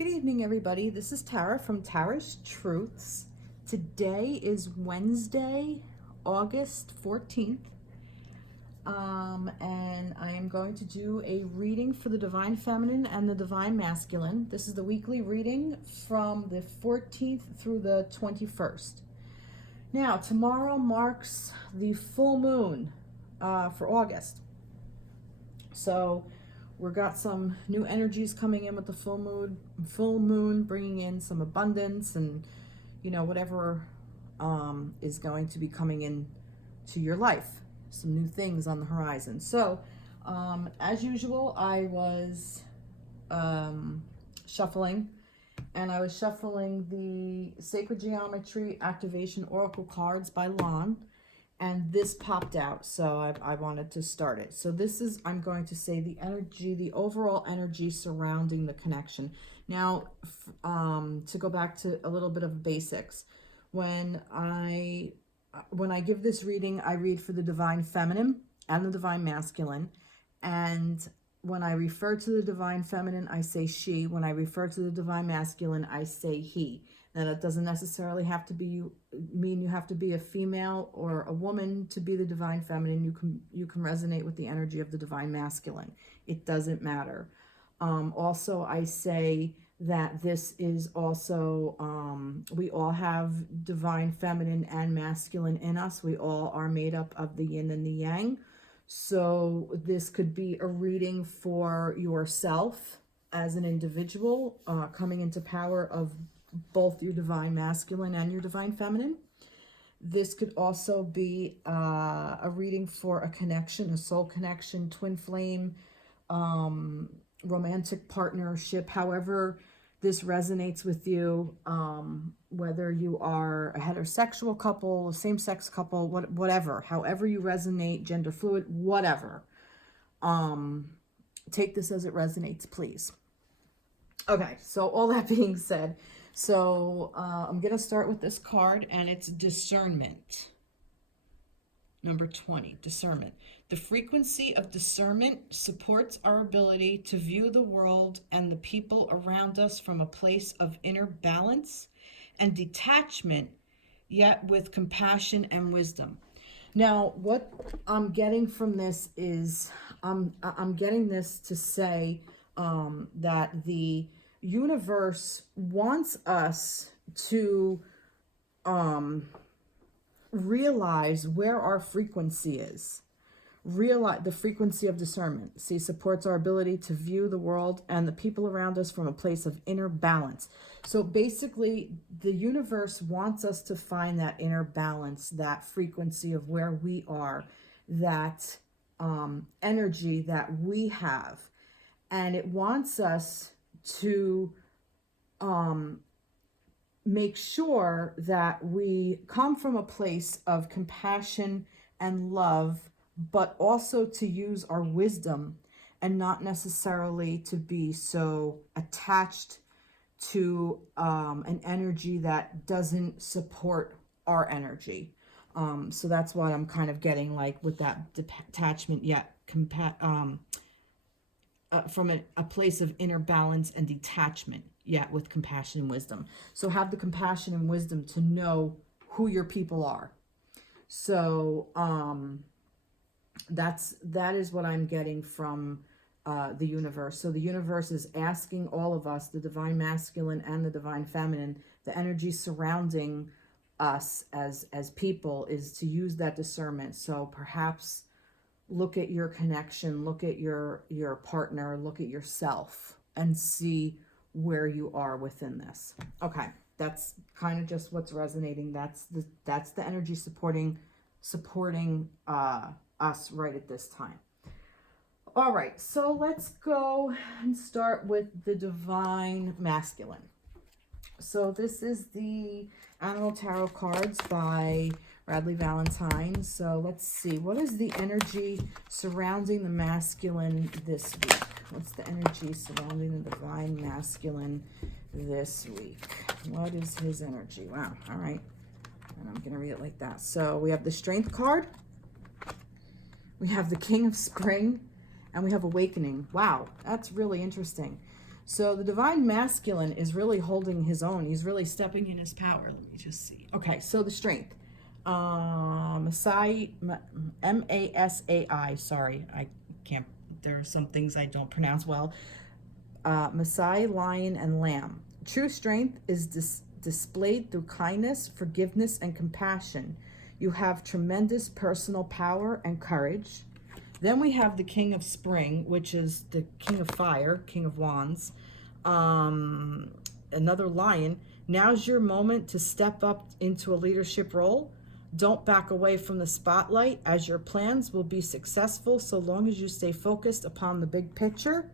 Good evening, everybody. This is Tara from Tara's Truths. Today is Wednesday, August 14th, and I am going to do a reading for the Divine Feminine and the Divine Masculine. This is the weekly reading from the 14th through the 21st. Now, tomorrow marks the full moon for August. So we've got some new energies coming in with the full moon, bringing in some abundance and, whatever is going to be coming in to your life. Some new things on the horizon. So, as usual, I was shuffling, and I was shuffling the Sacred Geometry Activation Oracle cards by Lon. And this popped out, so I wanted to start it. So this is, I'm going to say the energy, the overall energy surrounding the connection. Now, to go back to a little bit of basics, when I give this reading, I read for the Divine Feminine and the Divine Masculine. And when I refer to the Divine Feminine, I say she. When I refer to the Divine Masculine, I say he. Now, that doesn't necessarily have to mean you have to be a female or a woman to be the Divine Feminine. You can resonate with the energy of the Divine Masculine. It doesn't matter. Also, I say that this is also, we all have Divine Feminine and Masculine in us. We all are made up of the yin and the yang. So this could be a reading for yourself as an individual, coming into power of both your Divine Masculine and your Divine Feminine. This could also be a reading for a connection, a soul connection, twin flame, romantic partnership, however this resonates with you, whether you are a heterosexual couple, a same-sex couple, whatever, however you resonate, gender fluid, whatever. Take this as it resonates, please. Okay, so all that being said, so I'm going to start with this card, and it's discernment. Number 20, discernment. The frequency of discernment supports our ability to view the world and the people around us from a place of inner balance and detachment, yet with compassion and wisdom. Now, what I'm getting from this is, I'm getting this to say that the universe wants us to realize where our frequency is. Realize the frequency of discernment. See, supports our ability to view the world and the people around us from a place of inner balance. So basically, the universe wants us to find that inner balance, that frequency of where we are, that energy that we have. And it wants us to make sure that we come from a place of compassion and love, but also to use our wisdom and not necessarily to be so attached to an energy that doesn't support our energy. So that's what I'm kind of getting like with that detachment, yet from a place of inner balance and detachment, yet with compassion and wisdom. So have the compassion and wisdom to know who your people are. So that is what I'm getting from the universe. So the universe is asking all of us, the Divine Masculine and the Divine Feminine, the energy surrounding us as people, is to use that discernment. So perhaps look at your connection, look at your partner, look at yourself, and see where you are within this. Okay, that's kind of just what's resonating. That's the energy supporting us right at this time. All right, so let's go and start with the Divine Masculine. So this is the Animal Tarot cards by Radleigh Valentine. So let's see, what is the energy surrounding the masculine this week? What's the energy surrounding the Divine Masculine this week? What is his energy? Wow, all right. And I'm going to read it like that. So we have the Strength card. We have the King of Spring. And we have Awakening. Wow, that's really interesting. So the divine masculine is really holding his own. He's really stepping in his power. Let me just see. Okay, so the strength. Masai, M-A-S-A-I, sorry, I can't, there are some things I don't pronounce well. Masai, lion, and lamb. True strength is displayed through kindness, forgiveness, and compassion. You have tremendous personal power and courage. Then we have the King of Spring, which is the King of Fire, King of Wands. Another lion. Now's your moment to step up into a leadership role. Don't back away from the spotlight, as your plans will be successful so long as you stay focused upon the big picture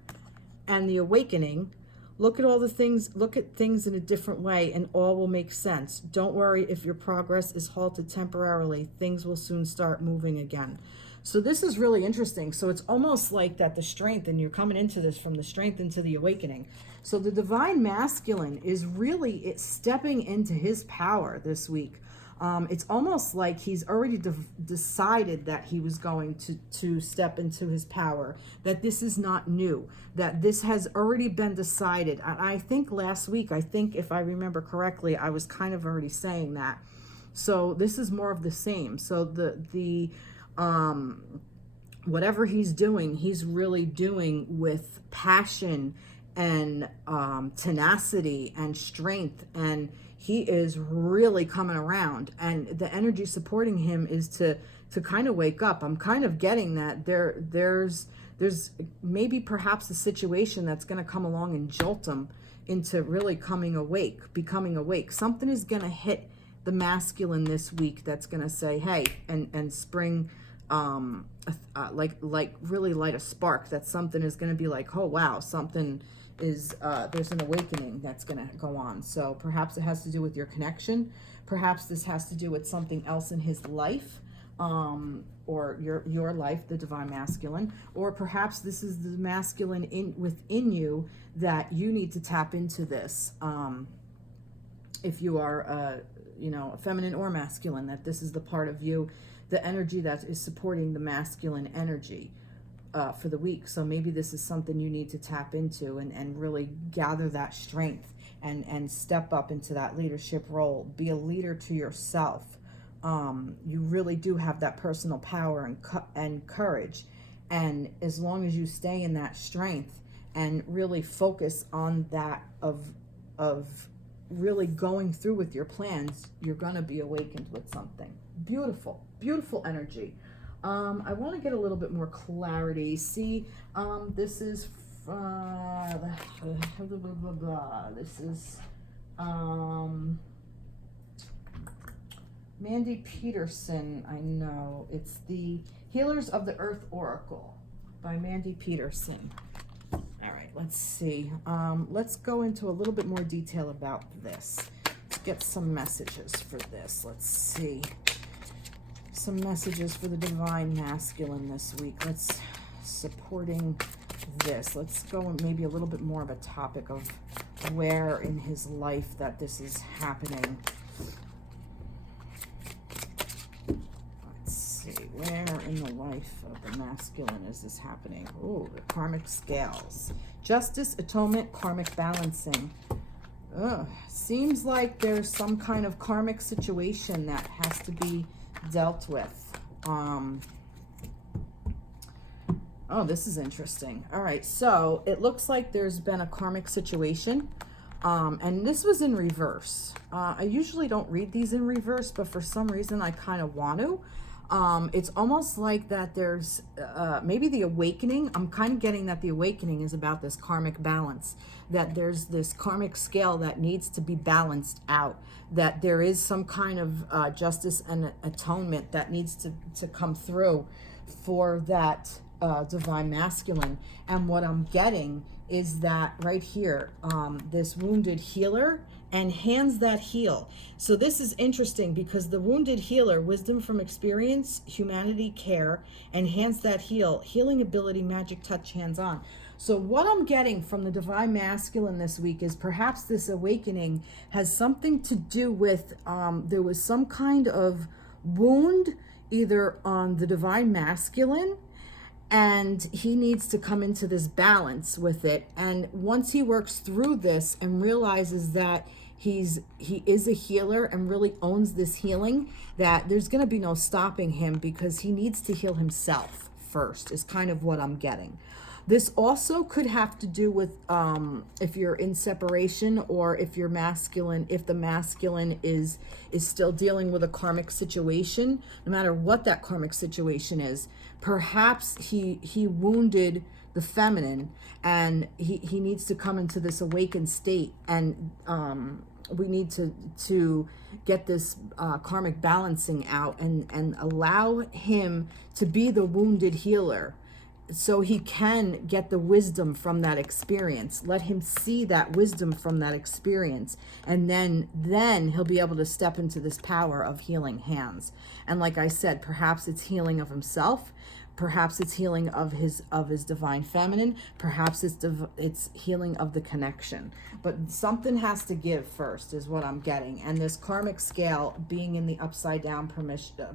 and the awakening. Look at things in a different way, and all will make sense. Don't worry if your progress is halted temporarily. Things will soon start moving again. So this is really interesting. So it's almost like that the strength, and you're coming into this from the strength into the awakening. So the divine masculine is really stepping into his power this week. It's almost like he's already decided that he was going to step into his power, that this is not new, that this has already been decided. And I think last week, if I remember correctly, I was kind of already saying that. So this is more of the same. So the whatever he's doing, he's really doing with passion and tenacity and strength, and he is really coming around, and the energy supporting him is to kind of wake up. I'm kind of getting that there's maybe perhaps a situation that's going to come along and jolt him into really becoming awake. Something is going to hit the masculine this week that's going to say, hey, and spring like really light a spark, that something is going to be like, oh wow, something is there's an awakening that's going to go on. So perhaps it has to do with your connection. Perhaps this has to do with something else in his life, or your life, the divine masculine. Or perhaps this is the masculine within you that you need to tap into this. If you are a feminine or masculine, that this is the part of you, the energy that is supporting the masculine energy for the week. So maybe this is something you need to tap into and really gather that strength and step up into that leadership role. Be a leader to yourself. You really do have that personal power and courage. And as long as you stay in that strength and really focus on that of really going through with your plans, you're going to be awakened with something. Beautiful, beautiful energy. I want to get a little bit more clarity. See, this is this is Mandy Peterson. I know it's the Healers of the Earth Oracle by Mandy Peterson. All right, let's see. Let's go into a little bit more detail about this. Let's get some messages for this. Let's see. Some messages for the divine masculine this week. Let's supporting this. Let's go maybe a little bit more of a topic of where in his life that this is happening. Let's see, where in the life of the masculine is this happening? Oh, the karmic scales. Justice, atonement, karmic balancing. Seems like there's some kind of karmic situation that has to be dealt with. Oh, this is interesting. All right, so it looks like there's been a karmic situation, and this was in reverse. I usually don't read these in reverse, but for some reason I kind of want to. It's almost like that there's maybe the awakening. I'm kind of getting that the awakening is about this karmic balance, that there's this karmic scale that needs to be balanced out, that there is some kind of justice and atonement that needs to come through for that divine masculine. And what I'm getting is that right here, this wounded healer and hands that heal. So this is interesting because the wounded healer, wisdom from experience, humanity, care, and hands that heal, healing ability, magic touch, hands on. So what I'm getting from the divine masculine this week is perhaps this awakening has something to do with there was some kind of wound either on the divine masculine, and he needs to come into this balance with it. And once he works through this and realizes that he is a healer and really owns this healing, that there's going to be no stopping him, because he needs to heal himself first, is kind of what I'm getting. This also could have to do with if you're in separation, or if you're masculine, if the masculine is still dealing with a karmic situation, no matter what that karmic situation is. Perhaps he wounded the feminine, and he needs to come into this awakened state, and we need to get this karmic balancing out, and allow him to be the wounded healer, so he can get the wisdom from that experience. Let him see that wisdom from that experience, and then he'll be able to step into this power of healing hands. And like I said, perhaps it's healing of himself, perhaps it's healing of his divine feminine, perhaps it's healing of the connection. But something has to give first, is what I'm getting. And this karmic scale being in the upside down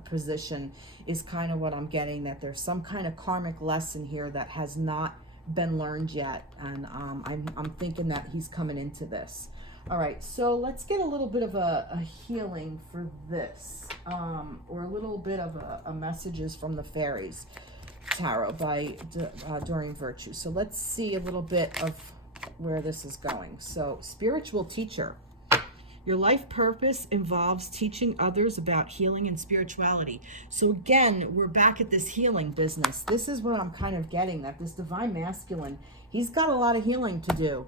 position is kind of what I'm getting, that there's some kind of karmic lesson here that has not been learned yet. And I'm thinking that he's coming into this. All right, so let's get a little bit of a healing for this, or a little bit of a messages from the fairies tarot by Doreen Virtue. So let's see a little bit of where this is going. So, spiritual teacher. Your life purpose involves teaching others about healing and spirituality. So again, we're back at this healing business. This is what I'm kind of getting, that this divine masculine, he's got a lot of healing to do.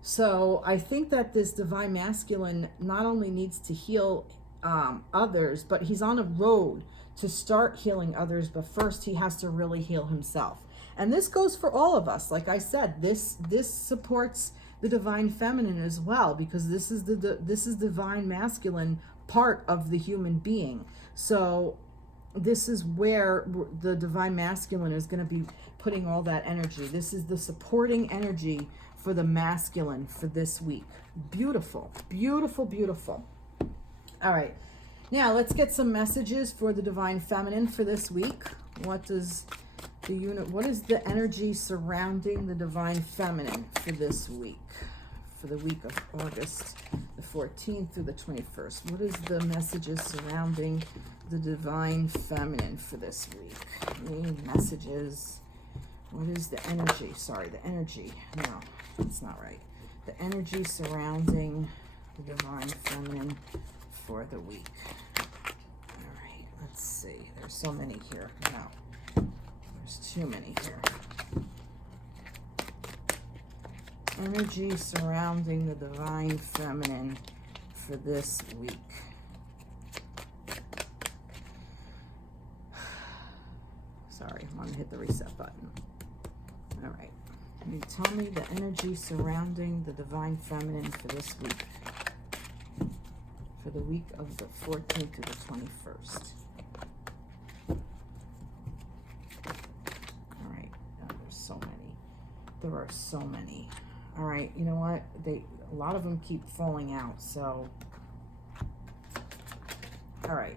So I think that this divine masculine not only needs to heal others, but he's on a road to start healing others. But first, he has to really heal himself. And this goes for all of us. Like I said, this supports the divine feminine as well, because this is divine masculine part of the human being. So this is where the divine masculine is going to be putting all that energy. This is the supporting energy for the masculine for this week. Beautiful, beautiful, beautiful. All right, now let's get some messages for the divine feminine for this week. What is the energy surrounding the divine feminine for this week, for the week of August the 14th through the 21st? What is the messages surrounding the divine feminine for this week? Any messages? What is the energy? Sorry, the energy. No, that's not right. The energy surrounding the divine feminine for the week. All right, let's see. There's so many here. No. There's too many here. Energy surrounding the divine feminine for this week. Sorry, I'm going to hit the reset button. All right. Can you tell me the energy surrounding the divine feminine for this week? For the week of the 14th to the 21st. There are so many. All right, you know what? A lot of them keep falling out, so. All right.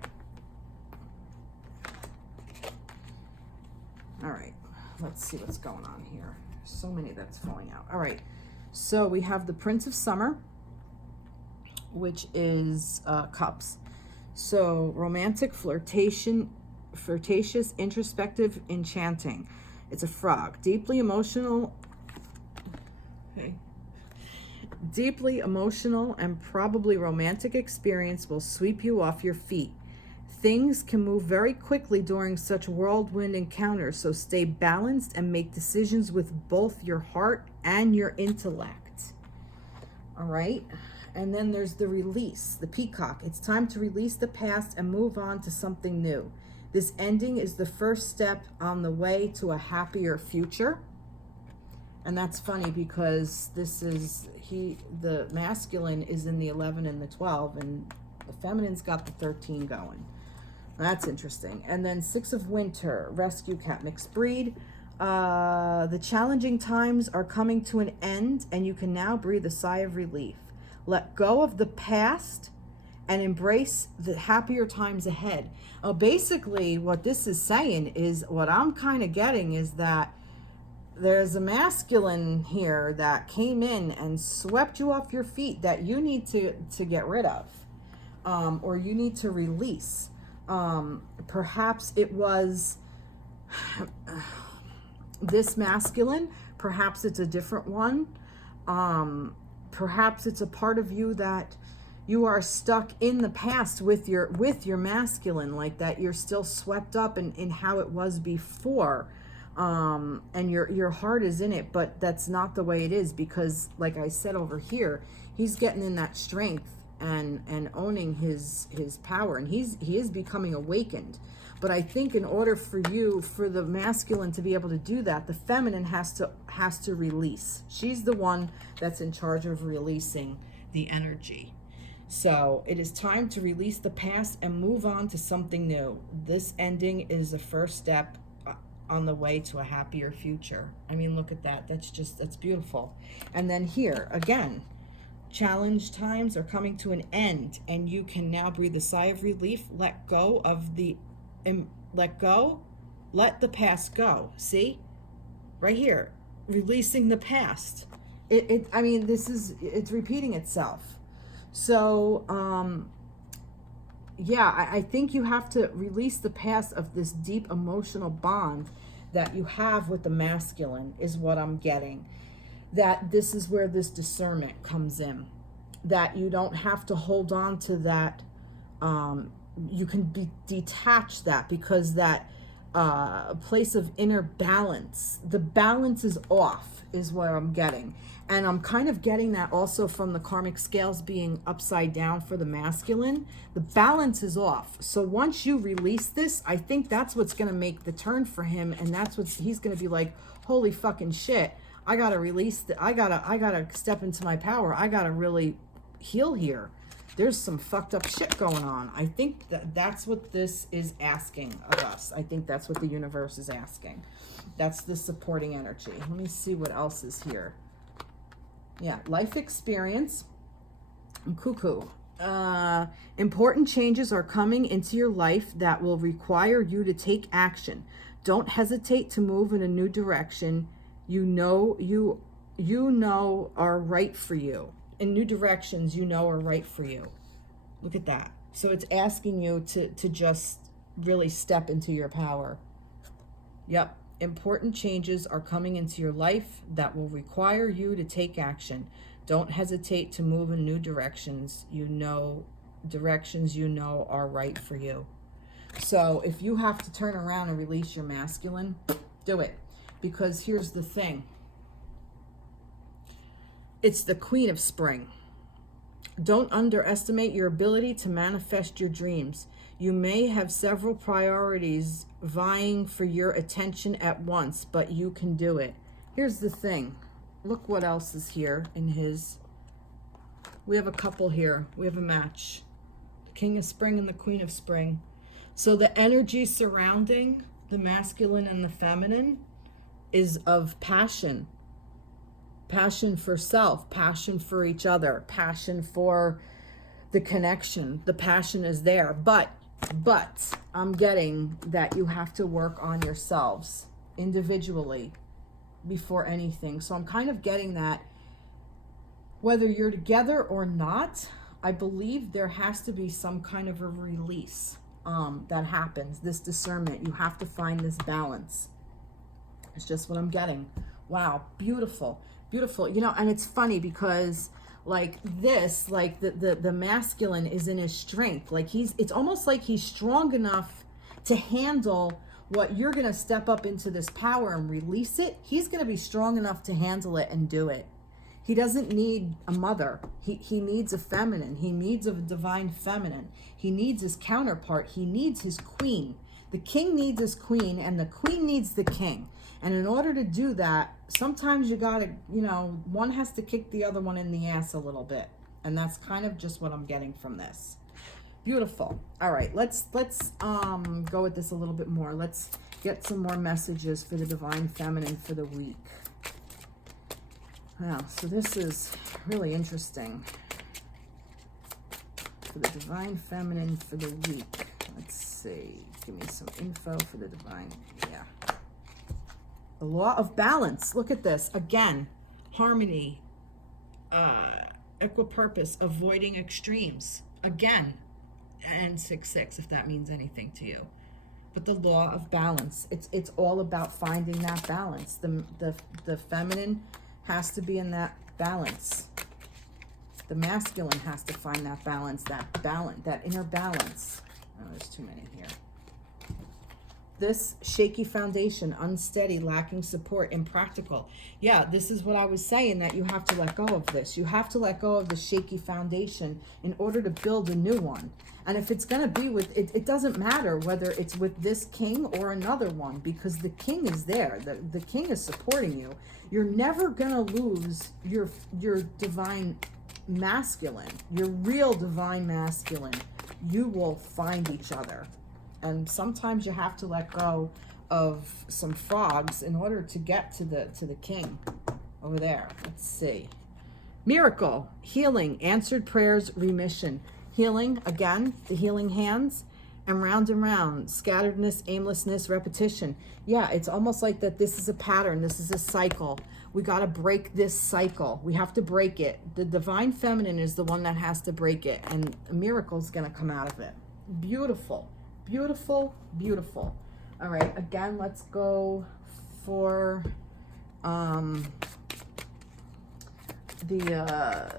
All right, let's see what's going on here. So many that's falling out. All right, so we have the Prince of Summer, which is cups. So romantic, flirtatious, introspective, enchanting. It's a frog. Deeply emotional and probably romantic experience will sweep you off your feet. Things can move very quickly during such whirlwind encounters, so stay balanced and make decisions with both your heart and your intellect. All right? And then there's the release, the peacock. It's time to release the past and move on to something new. This ending is the first step on the way to a happier future. And that's funny because this is, the masculine is in the 11 and the 12, and the feminine's got the 13 going. That's interesting. And then 6 of Winter, rescue cat, mixed breed. The challenging times are coming to an end, and you can now breathe a sigh of relief. Let go of the past and embrace the happier times ahead. Basically, what this is saying is, what I'm kind of getting is that there's a masculine here that came in and swept you off your feet that you need to get rid of, or you need to release. Perhaps it was this masculine, perhaps it's a different one. Perhaps it's a part of you that you are stuck in the past with your masculine, like that you're still swept up in how it was before. And your heart is in it, but that's not the way it is, because like I said over here, he's getting in that strength and owning his power, and he is becoming awakened. But I think in order for the masculine to be able to do that, the feminine has to release. She's the one that's in charge of releasing the energy. So it is time to release the past and move on to something new. This ending is the first step on the way to a happier future. I mean, look at that. That's beautiful. And then here again, challenge times are coming to an end, and you can now breathe a sigh of relief. Let the past go. See, right here, releasing the past. I mean, it's repeating itself. So, yeah, I think you have to release the past of this deep emotional bond that you have with the masculine, is what I'm getting. That this is where this discernment comes in. That you don't have to hold on to that. You can detach that, because that place of inner balance, the balance is off, is what I'm getting. And I'm kind of getting that also from the karmic scales being upside down for the masculine. The balance is off. So once you release this, I think that's what's going to make the turn for him. And that's what he's going to be like, holy fucking shit. I got to release I got to step into my power. I got to really heal here. There's some fucked up shit going on. I think that's what this is asking of us. I think that's what the universe is asking. That's the supporting energy. Let me see what else is here. Yeah, life experience. I'm cuckoo. Important changes are coming into your life that will require you to take action. Don't hesitate to move in a new direction. You know are right for you. In new directions are right for you. Look at that. So it's asking you to just really step into your power. Yep. Important changes are coming into your life that will require you to take action. Don't hesitate to move in new directions. Directions are right for you. So if you have to turn around and release your masculine, do it. Because here's the thing. It's the Queen of Spring. Don't underestimate your ability to manifest your dreams. You may have several priorities vying for your attention at once, but you can do it. Here's the thing. Look what else is here in his. We have a couple here. We have a match. The King of Spring and the Queen of Spring. So the energy surrounding the masculine and the feminine is of passion. Passion for self, passion for each other, passion for the connection. The passion is there, but I'm getting that you have to work on yourselves individually before anything. So I'm kind of getting that whether you're together or not, I believe there has to be some kind of a release that happens, this discernment. You have to find this balance. It's just what I'm getting. Wow, beautiful. Beautiful. And it's funny because like this, like the masculine is in his strength. Like it's almost like he's strong enough to handle what you're going to step up into this power and release it. He's going to be strong enough to handle it and do it. He doesn't need a mother. He needs a feminine. He needs a divine feminine. He needs his counterpart. He needs his queen. The king needs his queen, and the queen needs the king. And in order to do that, sometimes you gotta, one has to kick the other one in the ass a little bit. And that's kind of just what I'm getting from this. Beautiful. All right, let's go with this a little bit more. Let's get some more messages for the divine feminine for the week. Wow, so this is really interesting. for the divine feminine for the week. Let's see. Give me some info for the divine. Yeah. The law of balance. Look at this. Again, harmony, equipurpose, avoiding extremes. Again, and 6-6, if that means anything to you. But the law of balance. It's all about finding that balance. The feminine has to be in that balance. The masculine has to find that balance, that inner balance. Oh, there's too many here. This shaky foundation, unsteady, lacking support, impractical. Yeah, this is what I was saying, that you have to let go of this. You have to let go of the shaky foundation in order to build a new one. And if it's going to be with, it doesn't matter whether it's with this king or another one, because the king is there. The king is supporting you. You're never going to lose your divine masculine, your real divine masculine. You will find each other. And sometimes you have to let go of some frogs in order to get to the king over there. Let's see. Miracle, healing, answered prayers, remission. Healing, again, the healing hands, and round, scatteredness, aimlessness, repetition. Yeah, it's almost like that this is a pattern. This is a cycle. We got to break this cycle. We have to break it. The divine feminine is the one that has to break it, and a miracle is going to come out of it. Beautiful. Beautiful, beautiful. All right, again, let's go for the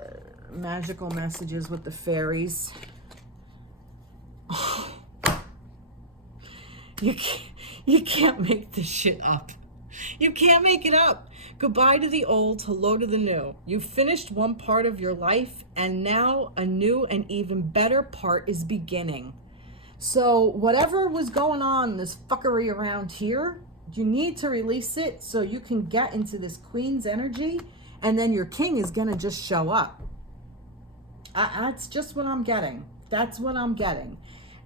magical messages with the fairies. Oh, you can't make this shit up. You can't make it up. Goodbye to the old, hello to the new. You've finished one part of your life, and now a new and even better part is beginning. So whatever was going on, this fuckery around here, you need to release it so you can get into this queen's energy, and then your king is going to just show up. That's just what I'm getting. That's what I'm getting.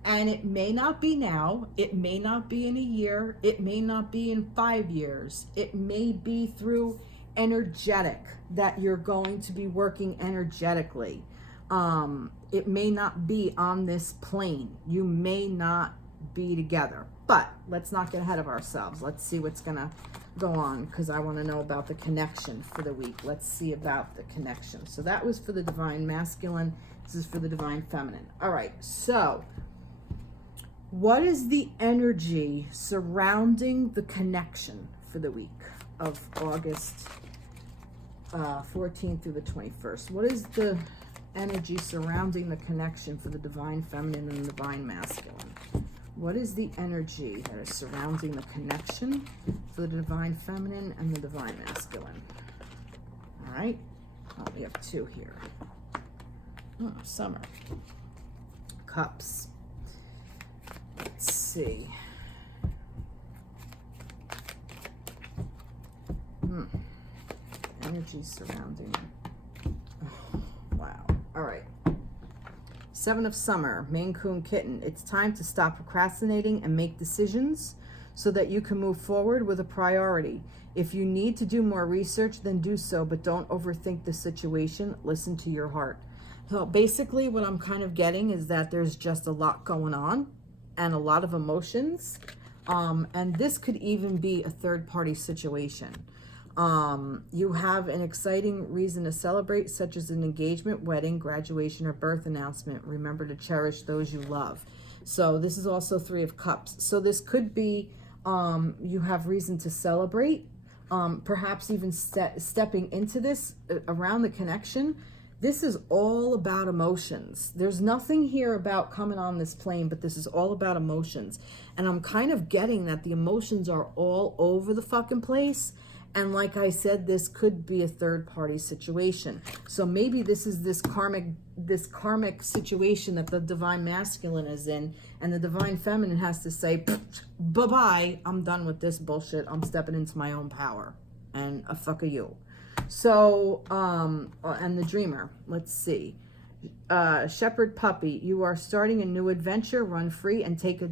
And it may not be now. It may not be in a year. It may not be in 5 years. It may be through energetic, that you're going to be working energetically. It may not be on this plane. You may not be together, but let's not get ahead of ourselves. Let's see what's going to go on, because I want to know about the connection for the week. Let's see about the connection. So that was for the divine masculine. This is for the divine feminine. All right. So what is the energy surrounding the connection for the week of August 14th through the 21st? What is the energy surrounding the connection for the divine feminine and the divine masculine? What is the energy that is surrounding the connection for the divine feminine and the divine masculine? All right. Oh, we have 2 here. Oh, summer. Cups. Let's see. Energy surrounding. Oh, wow. All right. 7 of Summer, Maine Coon Kitten. It's time to stop procrastinating and make decisions so that you can move forward with a priority. If you need to do more research, then do so, but don't overthink the situation. Listen to your heart. So basically what I'm kind of getting is that there's just a lot going on and a lot of emotions. And this could even be a third-party situation. You have an exciting reason to celebrate, such as an engagement, wedding, graduation, or birth announcement. Remember to cherish those you love. So this is also 3 of Cups. So this could be you have reason to celebrate, perhaps even stepping into this around the connection. This is all about emotions. There's nothing here about coming on this plane, but this is all about emotions. And I'm kind of getting that the emotions are all over the fucking place. And like I said, this could be a third-party situation. So maybe this is this karmic situation that the divine masculine is in, and the divine feminine has to say, bye-bye, I'm done with this bullshit. I'm stepping into my own power. And a fuck you. So, and the dreamer, let's see. Shepherd puppy, you are starting a new adventure. Run free and take a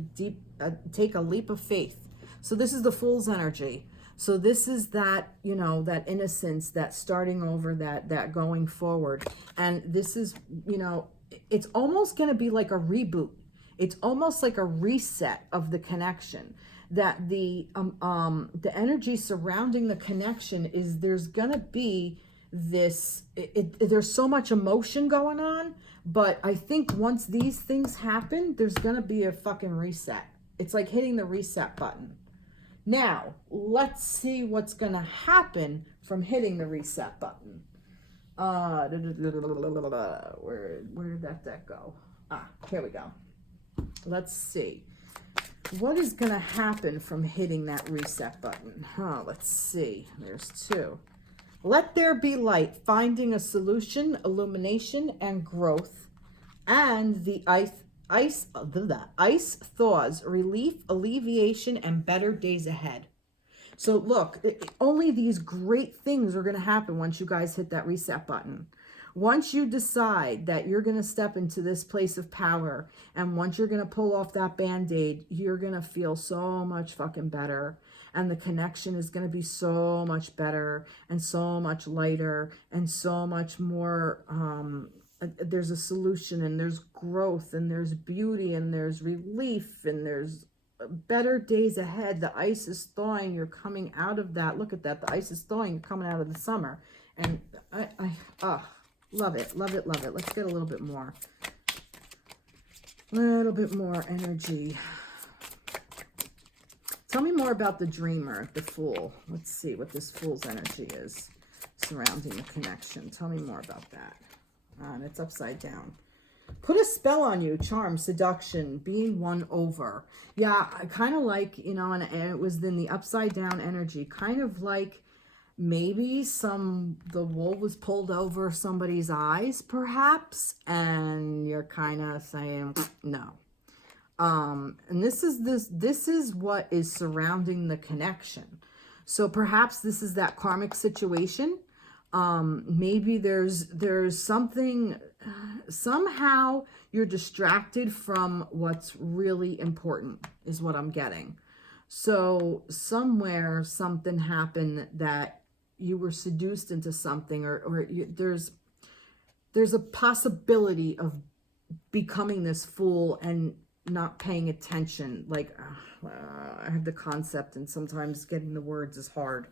leap of faith. So this is the Fool's energy. So this is that, you know, that innocence, that starting over, that going forward. And this is, you know, it's almost going to be like a reboot. It's almost like a reset of the connection. That the energy surrounding the connection is there's going to be this, there's so much emotion going on, but I think once these things happen, there's going to be a fucking reset. It's like hitting the reset button. Now, let's see what's going to happen from hitting the reset button. Where did that deck go? Here we go. Let's see. What is going to happen from hitting that reset button? Let's see. There's two. Let there be light, finding a solution, illumination, and growth. And the ice thaws, relief, alleviation, and better days ahead. So look, only these great things are going to happen once you guys hit that reset button. Once you decide that you're going to step into this place of power, and once you're going to pull off that Band-Aid, you're going to feel so much fucking better. And the connection is going to be so much better and so much lighter and so much more. There's a solution, and there's growth, and there's beauty, and there's relief, and there's better days ahead. The ice is thawing. You're coming out of that. Look at that. The ice is thawing. You're coming out of the summer. And love it, love it, love it. Let's get a little bit more. A little bit more energy. Tell me more about the dreamer, the fool. Let's see what this fool's energy is surrounding the connection. Tell me more about that. And it's upside down. Put a spell on you, charm, seduction, being won over. Yeah, I kind of like, you know, and it was in the upside down energy, kind of like maybe the wool was pulled over somebody's eyes, perhaps, and you're kind of saying no. And this is what is surrounding the connection. So perhaps this is that karmic situation. Maybe there's something, somehow you're distracted from what's really important, is what I'm getting. So somewhere something happened that you were seduced into something, or there's a possibility of becoming this fool and not paying attention. Like, I have the concept, and sometimes getting the words is hard.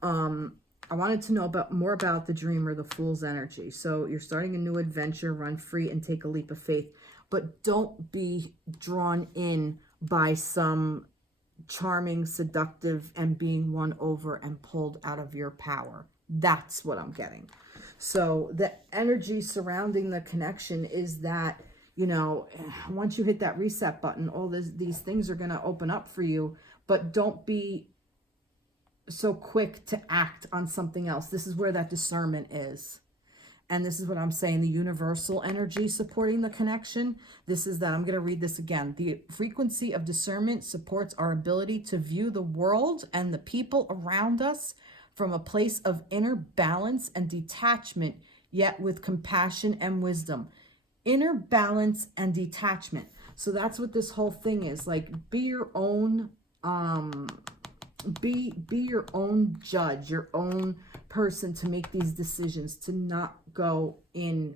I wanted to know more about the dreamer, the fool's energy. So you're starting a new adventure, run free and take a leap of faith, but don't be drawn in by some charming, seductive, and being won over and pulled out of your power. That's what I'm getting. So the energy surrounding the connection is that, you know, once you hit that reset button, all these things are going to open up for you, but don't be so quick to act on something else. This is where that discernment is. And this is what I'm saying, the universal energy supporting the connection. This is that. I'm going to read this again. The frequency of discernment supports our ability to view the world and the people around us from a place of inner balance and detachment, yet with compassion and wisdom. Inner balance and detachment. So that's what this whole thing is. Like, be your own be your own judge, your own person to make these decisions, to not go in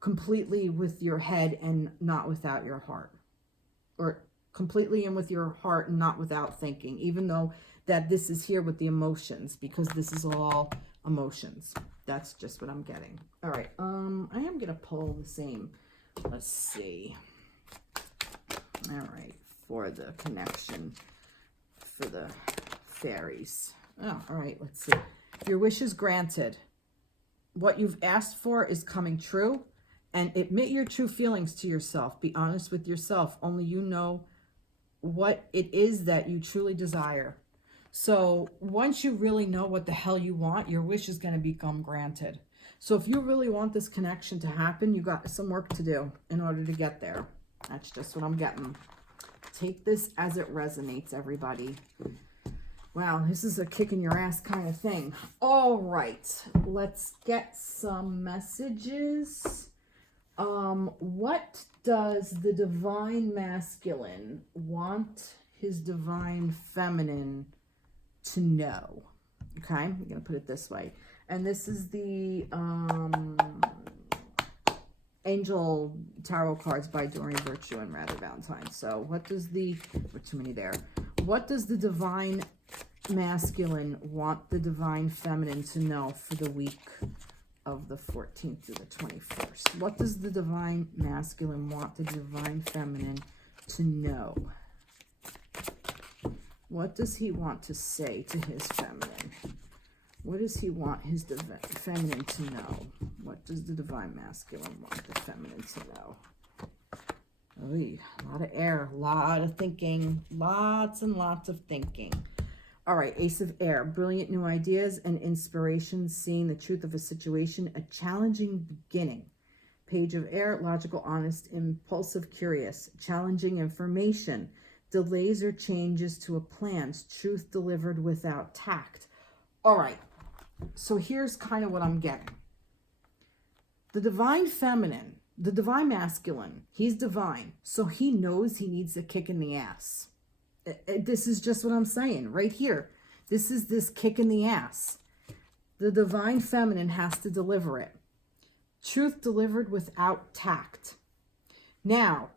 completely with your head and not without your heart, or completely in with your heart and not without thinking, even though that this is here with the emotions, because this is all emotions. That's just what I'm getting. All right. I am going to pull the same. Let's see. All right. For the connection, for the fairies. Oh, all right. Let's see. Your wish is granted. What you've asked for is coming true. And admit your true feelings to yourself. Be honest with yourself. Only you know what it is that you truly desire. So once you really know what the hell you want, your wish is going to become granted. So if you really want this connection to happen, you got some work to do in order to get there. That's just what I'm getting. Take this as it resonates, everybody. Wow, this is a kick in your ass kind of thing. All right, let's get some messages. What does the divine masculine want his divine feminine to know? Okay, I'm going to put it this way. And this is the Angel Tarot cards by Doreen Virtue and Radleigh Valentine. So what does the, too many there. What does the divine masculine want the divine feminine to know for the week of the 14th to the 21st? What does the divine masculine want the divine feminine to know? What does he want to say to his feminine? What does he want his feminine to know? What does the divine masculine want the feminine to know? Oy, a lot of air, a lot of thinking, lots and lots of thinking. All right, Ace of Air, brilliant new ideas and inspiration, seeing the truth of a situation, a challenging beginning. Page of Air, logical, honest, impulsive, curious, challenging information, delays or changes to a plans, truth delivered without tact. All right, so here's kind of what I'm getting. The divine feminine, the divine masculine, he's divine, so he knows he needs a kick in the ass. This is just what I'm saying right here. This is this kick in the ass. The divine feminine has to deliver it. Truth delivered without tact. Now,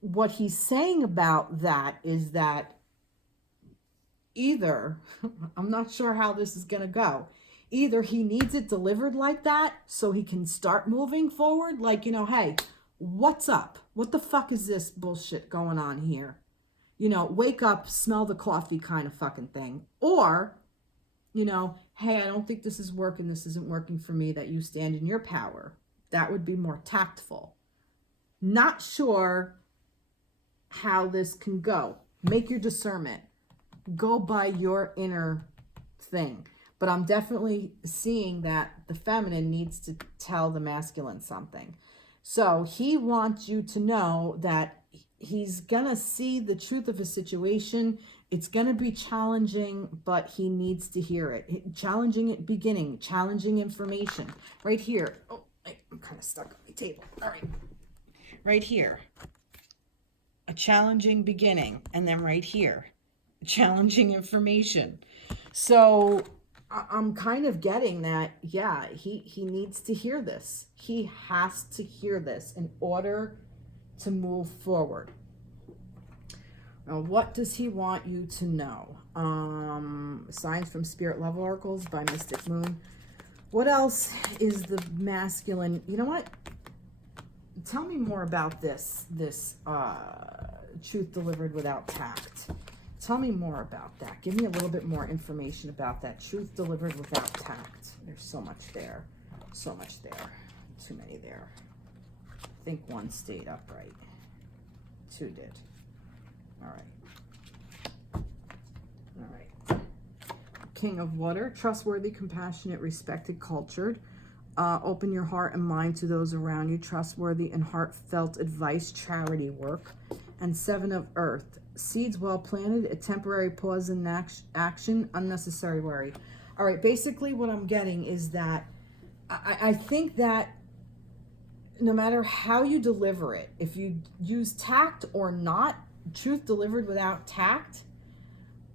what he's saying about that is that either, I'm not sure how this is going to go. Either he needs it delivered like that so he can start moving forward. Like, you know, hey, what's up? What the fuck is this bullshit going on here? You know, wake up, smell the coffee kind of fucking thing. Or, you know, hey, I don't think this is working. This isn't working for me, that you stand in your power. That would be more tactful. Not sure how this can go. Make your discernment. Go by your inner thing. But I'm definitely seeing that the feminine needs to tell the masculine something. So he wants you to know that he's going to see the truth of a situation. It's going to be challenging, but he needs to hear it. Challenging at beginning, challenging information. Right here. Oh, I'm kind of stuck on my table. All right. Right here. A challenging beginning. And then right here. Challenging information. So I'm kind of getting that, yeah, he needs to hear this. He has to hear this in order to move forward. Now, what does he want you to know? Signs from Spirit Love Oracles by Mystic Moon. What else is the masculine? You know what? Tell me more about this truth delivered without tact. Tell me more about that. Give me a little bit more information about that. Truth delivered without tact. There's so much there. So much there. Too many there. I think one stayed upright. Two did. All right. All right. King of Water. Trustworthy, compassionate, respected, cultured. Open your heart and mind to those around you. Trustworthy and heartfelt advice, charity work. And Seven of Earth. Seeds well planted, a temporary pause in action, unnecessary worry. All right, basically what I'm getting is that I think that no matter how you deliver it, if you use tact or not, truth delivered without tact,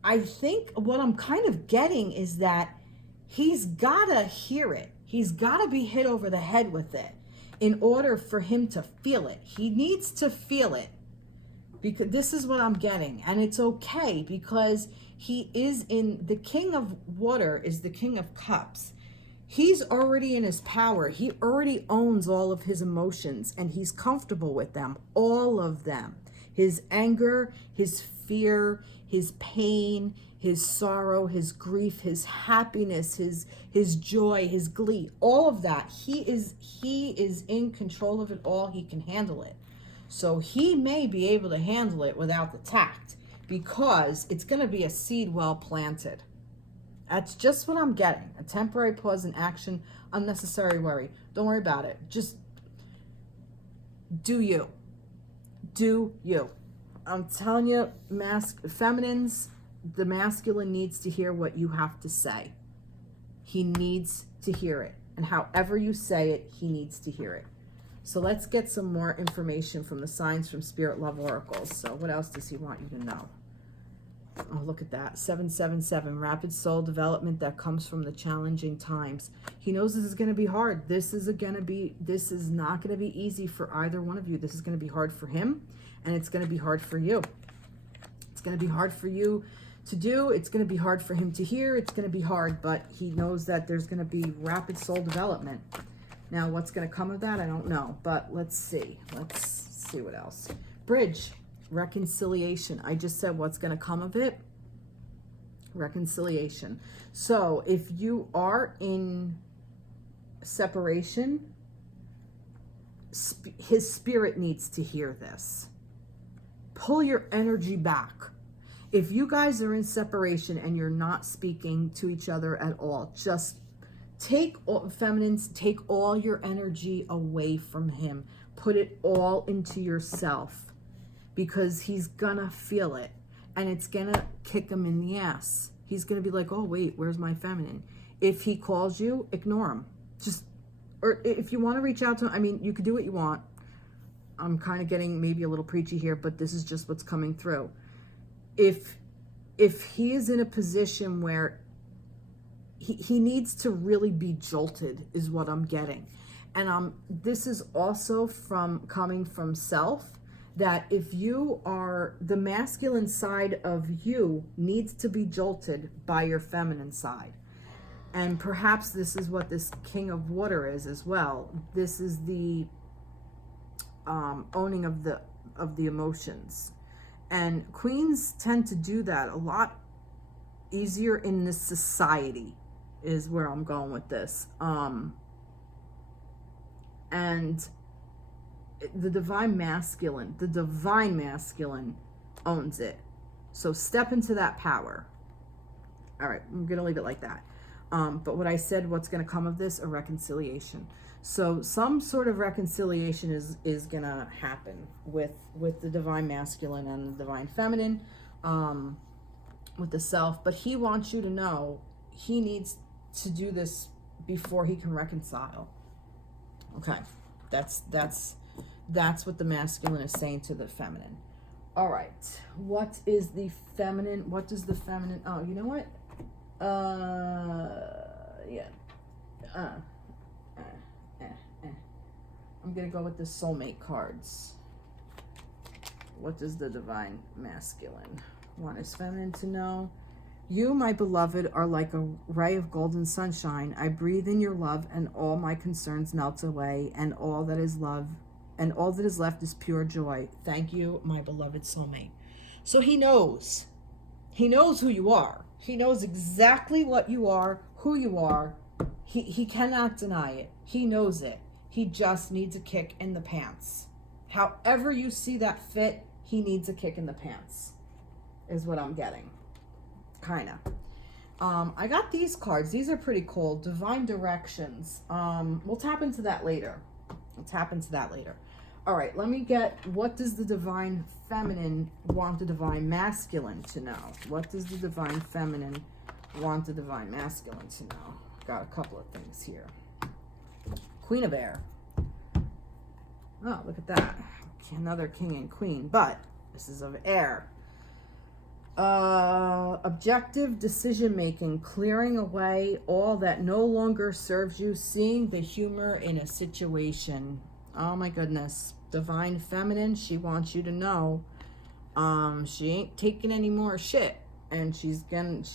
I think what I'm kind of getting is that he's got to hear it. He's got to be hit over the head with it in order for him to feel it. He needs to feel it. Because this is what I'm getting, and it's okay because he is in, the King of Water is the King of Cups. He's already in his power. He already owns all of his emotions, and he's comfortable with them, all of them. His anger, his fear, his pain, his sorrow, his grief, his happiness, his joy, his glee, all of that. He is in control of it all. He can handle it. So he may be able to handle it without the tact because it's going to be a seed well planted. That's just what I'm getting. A temporary pause in action, unnecessary worry. Don't worry about it. Just do you. Do you. I'm telling you, feminines, the masculine needs to hear what you have to say. He needs to hear it. And however you say it, he needs to hear it. So let's get some more information from the Signs from Spirit Love Oracles. So what else does he want you to know? Oh, look at that. 777. Rapid soul development that comes from the challenging times. He knows this is going to be hard. This is not going to be easy for either one of you. This is going to be hard for him, and it's going to be hard for you. It's going to be hard for you to do. It's going to be hard for him to hear. It's going to be hard, but he knows that there's going to be rapid soul development. Now, what's going to come of that? I don't know, but let's see. Let's see what else. Bridge. Reconciliation. I just said what's going to come of it. Reconciliation. So if you are in separation, his spirit needs to hear this. Pull your energy back. If you guys are in separation and you're not speaking to each other at all, just feminines, take all your energy away from him. Put it all into yourself. Because he's gonna feel it, and it's gonna kick him in the ass. He's gonna be like, oh wait, where's my feminine? If he calls you, ignore him. Or if you want to reach out to him, I mean, you could do what you want. I'm kind of getting maybe a little preachy here, but this is just what's coming through. If he is in a position where he needs to really be jolted, is what I'm getting. And this is also coming from self. That if you are, the masculine side of you needs to be jolted by your feminine side. And perhaps this is what this King of Water is as well. This is the owning of the emotions. And queens tend to do that a lot easier in this society, is where I'm going with this. And the divine masculine owns it. So step into that power. All right, I'm going to leave it like that. But what I said, what's going to come of this? A reconciliation. So some sort of reconciliation is going to happen with the divine masculine and the divine feminine, with the self. But he wants you to know he needs to do this before he can reconcile. Okay, that's what the masculine is saying to the feminine. All right. What is the feminine? What does the feminine? Oh, you know what? Yeah. I'm going to go with the soulmate cards. What does the divine masculine want his feminine to know? You, my beloved, are like a ray of golden sunshine. I breathe in your love, and all my concerns melt away, and all that is left is pure joy. Thank you, my beloved soulmate. So he knows who you are. He knows exactly what you are, who you are. He cannot deny it. He knows it. He just needs a kick in the pants. However you see that fit, he needs a kick in the pants, is what I'm getting. Kind of. I got these cards. These are pretty cool. Divine directions. We'll tap into that later. All right, let me get, what does the divine feminine want the divine masculine to know? What does the divine feminine want the divine masculine to know? Got a couple of things here. Queen of Air. Oh, look at that. Another king and queen, but this is of air. Objective decision making, clearing away all that no longer serves you, seeing the humor in a situation. Oh my goodness. Divine feminine, she wants you to know she ain't taking any more shit, and she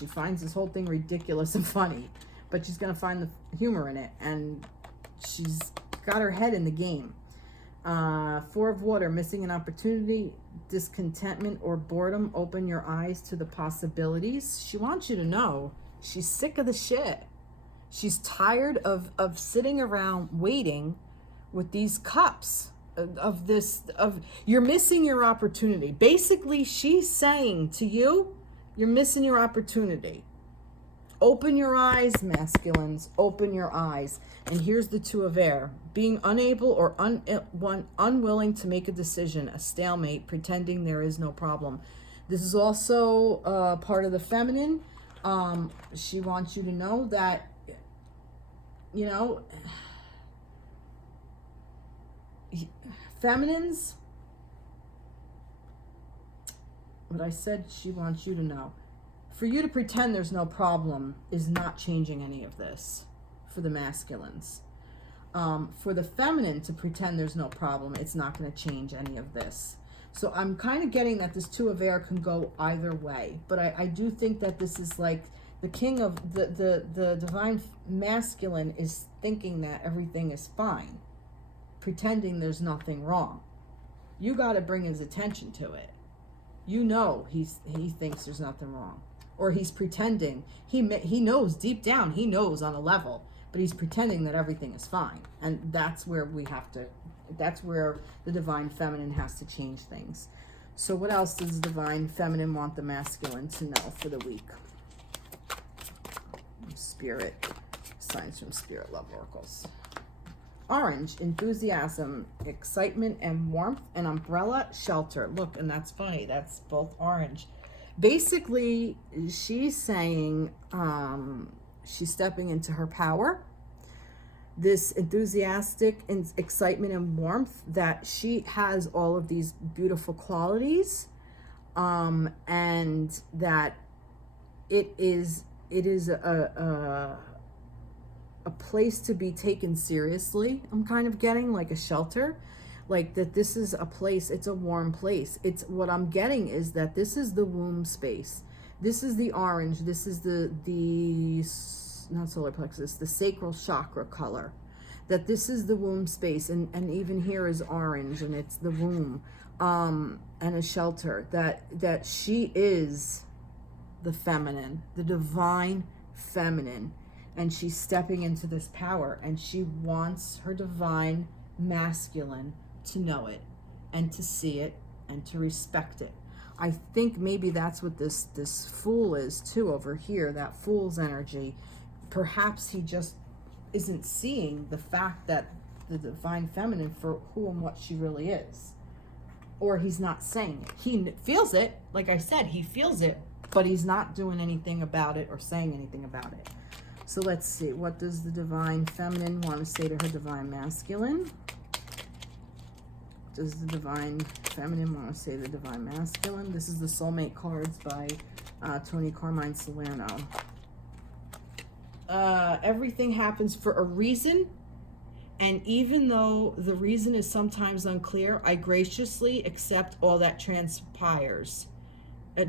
finds this whole thing ridiculous and funny, but she's gonna find the humor in it, and she's got her head in the game. Four of Water, missing an opportunity, discontentment or boredom. Open your eyes to the possibilities. She wants you to know she's sick of the shit. She's tired of sitting around waiting with these cups of you're missing your opportunity. Basically, she's saying to you, you're missing your opportunity. Open your eyes, masculines, open your eyes. And here's the Two of Air. Being unable or unwilling to make a decision, a stalemate, pretending there is no problem. This is also part of the feminine. She wants you to know that, you know, feminines, what I said she wants you to know. For you to pretend there's no problem is not changing any of this for the masculines. For the feminine to pretend there's no problem, it's not going to change any of this. So I'm kind of getting that this Two of Air can go either way. But I do think that this is like the king of the divine masculine is thinking that everything is fine, pretending there's nothing wrong. You got to bring his attention to it. You know he thinks there's nothing wrong. Or he's pretending. He knows deep down, he knows on a level, but he's pretending that everything is fine. And that's where that's where the divine feminine has to change things. So what else does the divine feminine want the masculine to know for the week? Spirit, signs from Spirit Love Oracles. Orange, enthusiasm, excitement and warmth, and umbrella, shelter. Look, and that's funny. That's both orange. Basically, she's saying she's stepping into her power. This enthusiastic and excitement and warmth, that she has all of these beautiful qualities, and that it is a place to be taken seriously. I'm kind of getting like a shelter, like that this is a place, it's a warm place. It's what I'm getting is that this is the womb space. This is the orange. This is the not solar plexus, the sacral chakra color. That this is the womb space, and even here is orange, and it's the womb, and a shelter. That she is the feminine, the divine feminine, and she's stepping into this power, and she wants her divine masculine to know it and to see it and to respect it. I think maybe that's what this fool is too over here, that fool's energy. Perhaps he just isn't seeing the fact that the divine feminine for who and what she really is. Or he's not saying it. He feels it, like I said, he feels it, but he's not doing anything about it or saying anything about it. So let's see, what does the divine feminine want to say to her divine masculine? Does the divine feminine want to say to the divine masculine? This is the Soulmate cards by Toni Carmine Salerno. Everything happens for a reason, and even though the reason is sometimes unclear, I graciously accept all that transpires, in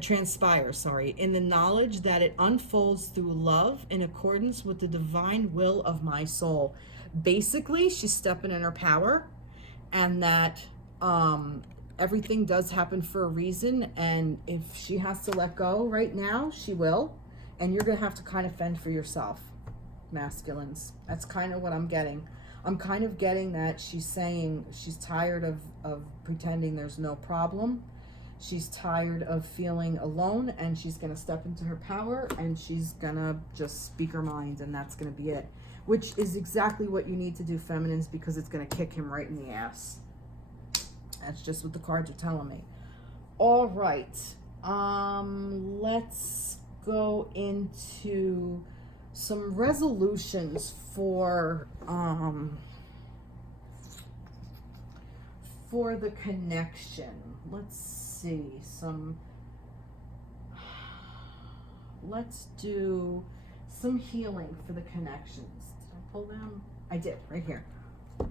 the knowledge that it unfolds through love in accordance with the divine will of my soul. Basically, she's stepping in her power, and that everything does happen for a reason, and if she has to let go right now, she will, and you're going to have to kind of fend for yourself, masculines. That's kind of what I'm getting. I'm kind of getting that she's saying she's tired of pretending there's no problem. She's tired of feeling alone, and she's going to step into her power, and she's going to just speak her mind, and that's going to be it. Which is exactly what you need to do, feminines, because it's going to kick him right in the ass. That's just what the cards are telling me. All right. Let's go into some resolutions for the connection. Let's see. Let's do some healing for the connections. Did I pull them? I did, right here.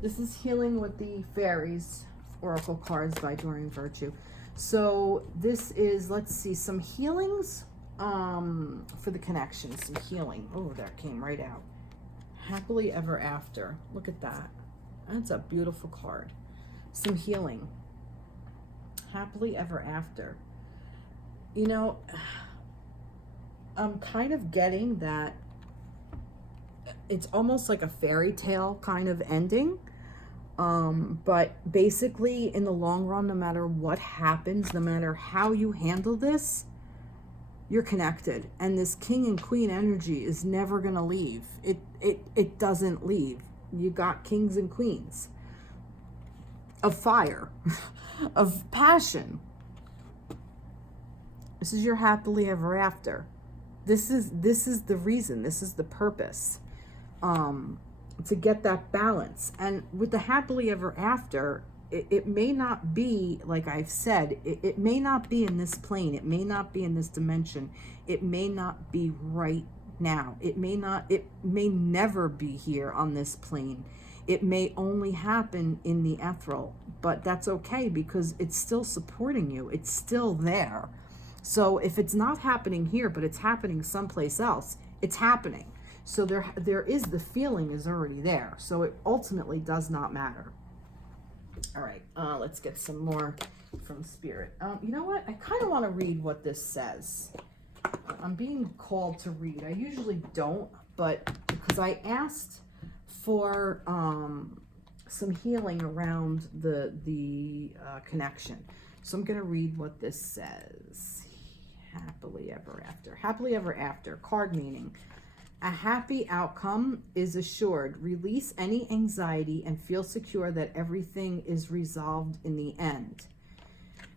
This is Healing with the Fairies Oracle cards by Doreen Virtue. So this is, let's see, some healings for the connection. Some healing. Oh, that came right out. Happily Ever After. Look at that. That's a beautiful card. Some healing. Happily Ever After. You know, I'm kind of getting that it's almost like a fairy tale kind of ending. But basically, in the long run, no matter what happens, no matter how you handle this, you're connected. And this king and queen energy is never going to leave. It doesn't leave. You got kings and queens of fire, of passion. This is your happily ever after. This is the reason. This is the purpose. To get that balance. And with the happily ever after, it may not be, like I've said, it may not be in this plane. It may not be in this dimension. It may not be right now. It may never be here on this plane. It may only happen in the ethereal, but that's okay because it's still supporting you. It's still there. So if it's not happening here, but it's happening someplace else, it's happening. So there is, the feeling is already there. So it ultimately does not matter. All right, let's get some more from Spirit. You know what? I kind of want to read what this says. I'm being called to read. I usually don't, but because I asked for some healing around the connection. So I'm going to read what this says. Happily ever after. Happily ever after. Card meaning. A happy outcome is assured. Release any anxiety and feel secure that everything is resolved in the end.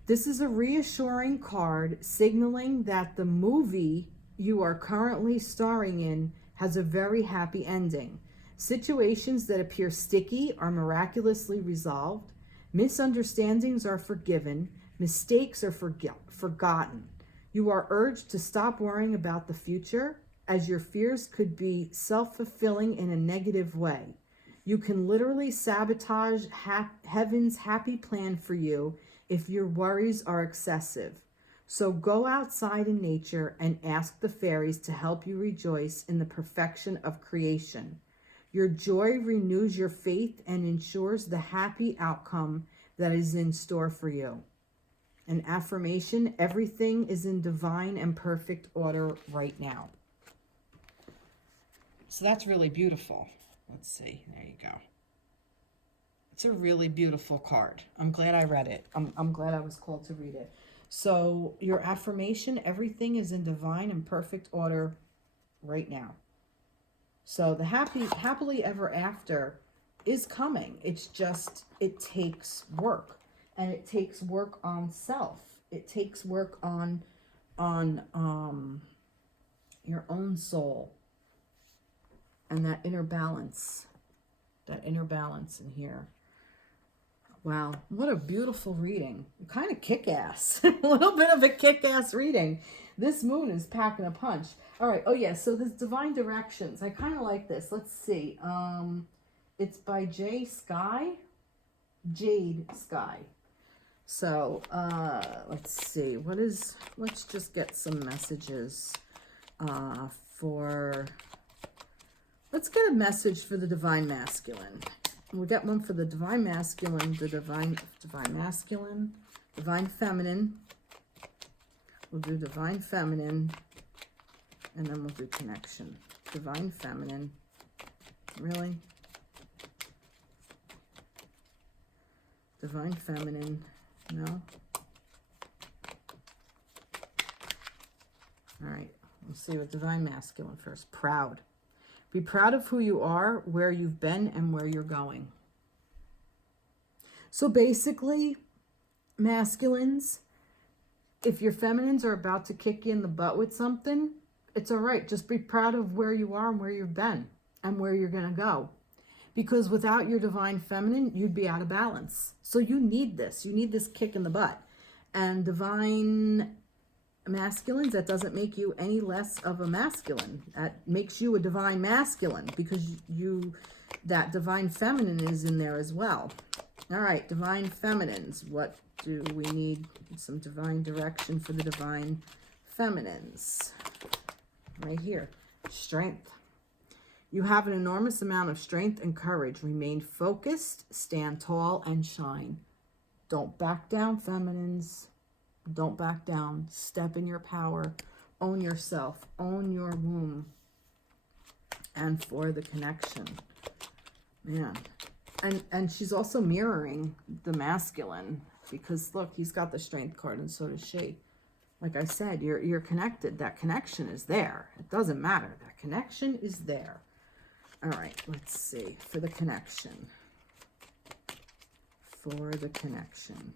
This is a reassuring card signaling that the movie you are currently starring in has a very happy ending. Situations that appear sticky are miraculously resolved. Misunderstandings are forgiven. Mistakes are forgotten. You are urged to stop worrying about the future, as your fears could be self-fulfilling in a negative way. You can literally sabotage heaven's happy plan for you if your worries are excessive. So go outside in nature and ask the fairies to help you rejoice in the perfection of creation. Your joy renews your faith and ensures the happy outcome that is in store for you. An affirmation: everything is in divine and perfect order right now. So that's really beautiful. Let's see. There you go. It's a really beautiful card. I'm glad I read it. I'm glad I was called to read it. So your affirmation: everything is in divine and perfect order right now. So the happily ever after is coming. It's just, it takes work. And it takes work on self. It takes work on your own soul. And that inner balance in here. Wow, what a beautiful reading. Kind of kick-ass. A little bit of a kick-ass reading. This moon is packing a punch. All right, oh yeah, so this Divine Directions. I kind of like this. Let's see. It's by Jade Sky. So, let's see. Let's just get some messages let's get a message for the Divine Masculine. We'll get one for the Divine Masculine, the Divine Masculine, Divine Feminine. We'll do Divine Feminine, and then we'll do Connection. Divine Feminine. Really? Divine Feminine. No? All right. Let's see what Divine Masculine first. Proud. Be proud of who you are, where you've been, and where you're going. So basically, masculines, if your feminines are about to kick you in the butt with something, it's all right. Just be proud of where you are and where you've been and where you're going to go. Because without your divine feminine, you'd be out of balance. So you need this. You need this kick in the butt. And divine masculines, that doesn't make you any less of a masculine. That makes you a divine masculine because that divine feminine is in there as well. All right, divine feminines. What do we need? Some divine direction for the divine feminines. Right here. Strength. You have an enormous amount of strength and courage. Remain focused, stand tall, and shine. Don't back down, feminines. Don't back down. Step in your power. Own yourself. Own your womb. And for the connection. Man. And she's also mirroring the masculine. Because look, he's got the strength card and so does she. Like I said, you're connected. That connection is there. It doesn't matter. That connection is there. All right, let's see. For the connection. For the connection.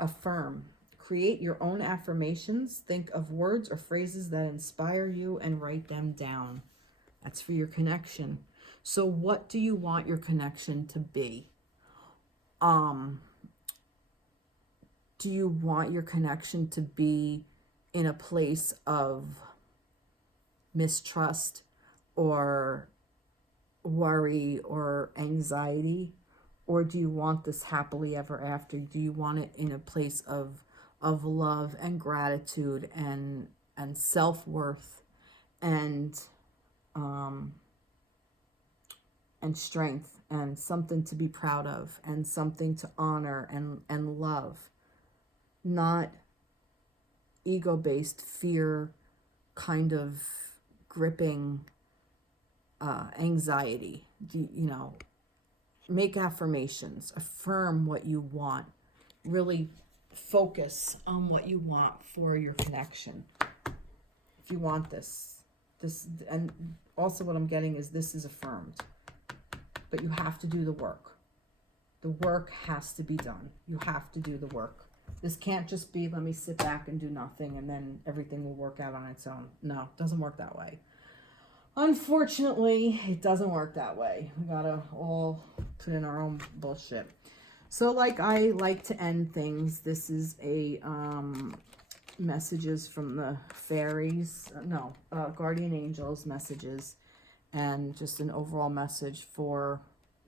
Affirm. Create your own affirmations. Think of words or phrases that inspire you and write them down. That's for your connection. So what do you want your connection to be? Do you want your connection to be in a place of mistrust or worry or anxiety? Or do you want this happily ever after? Do you want it in a place of love and gratitude and self-worth and strength and something to be proud of and something to honor and love, not ego-based fear kind of gripping anxiety? Make affirmations, affirm what you want, really focus on what you want for your connection. If you want this, and also what I'm getting is this is affirmed, but you have to do the work. The work has to be done. You have to do the work. This can't just be, let me sit back and do nothing and then everything will work out on its own. No, it doesn't work that way. Unfortunately, it doesn't work that way. We gotta all put in our own bullshit. So like I like to end things, this is a messages from the fairies, guardian angels messages, and just an overall message for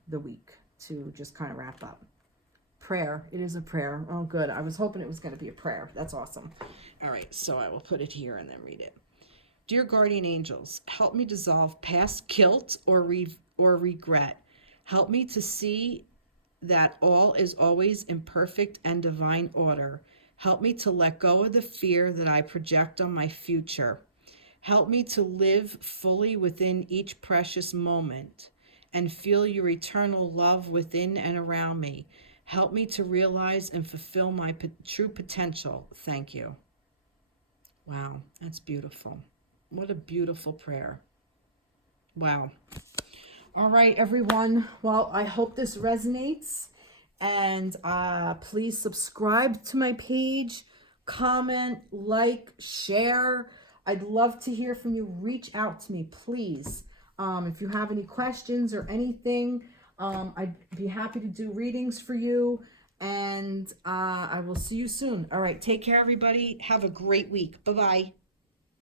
the week to just kind of wrap up. Prayer. It is a prayer. Oh, good. I was hoping it was going to be a prayer. That's awesome. All right, so I will put it here and then read it. Dear guardian angels, help me dissolve past guilt or regret. Help me to see that all is always in perfect and divine order. Help me to let go of the fear that I project on my future. Help me to live fully within each precious moment and feel your eternal love within and around me. Help me to realize and fulfill my true potential. Thank you. Wow, that's beautiful. What a beautiful prayer. Wow. All right, everyone. Well, I hope this resonates. And please subscribe to my page, comment, like, share. I'd love to hear from you. Reach out to me, please. If you have any questions or anything, I'd be happy to do readings for you. And I will see you soon. All right, take care, everybody. Have a great week. Bye-bye.